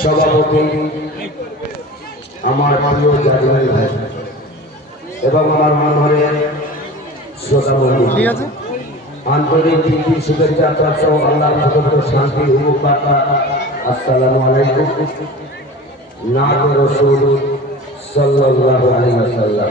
সভাপতি আমার প্রিয় জাদুয়াই ভাই এবং আমার মনোহরের শ্রোতা বন্ধু। ঠিক আছে আন্তরিক প্রীতি শুভেচ্ছা প্রাপ্ত আল্লাহ প্রদত্ত শান্তি ও বার্তা আসসালামু আলাইকুম। নাত রসুল সাল্লাল্লাহু আলাইহি ওয়াসাল্লাম।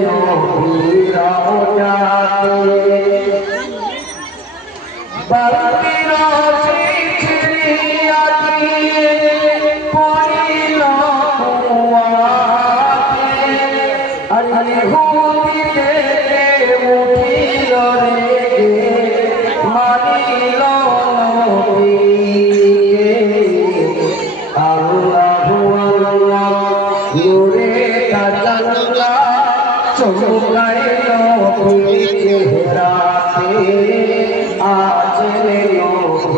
आज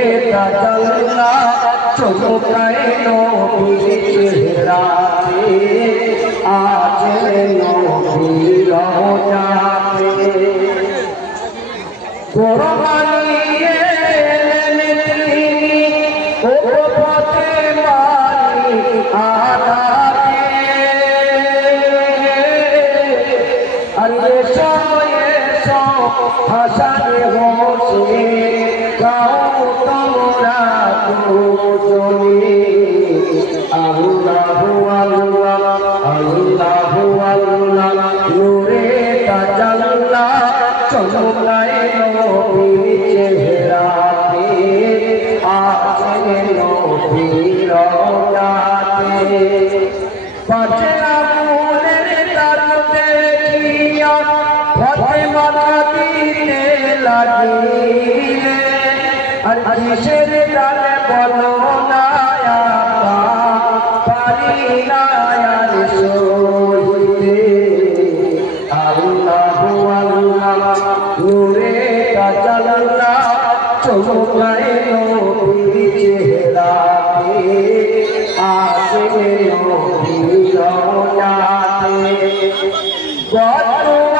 নূরে তাজাল্লা চমকায় নবীর চেহারাতে আজ নবীর রওজাতে কোরবানিয়ে তিনি ও পথে মারি আদাতে আরে সয়ে সো লাগিলে কিসের ডালে বলো না পারি না সইতে। আল্লাহু আল্লাহ নূরে তাজাল্লা চমকায় আছে নবীর রওনাতে বদুয়া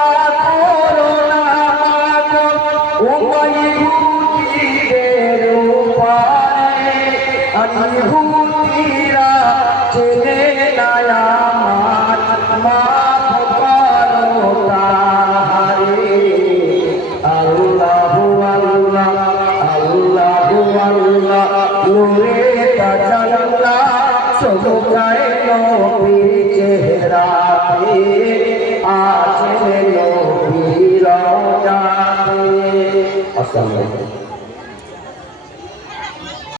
चेहरा पे आज लो Càng.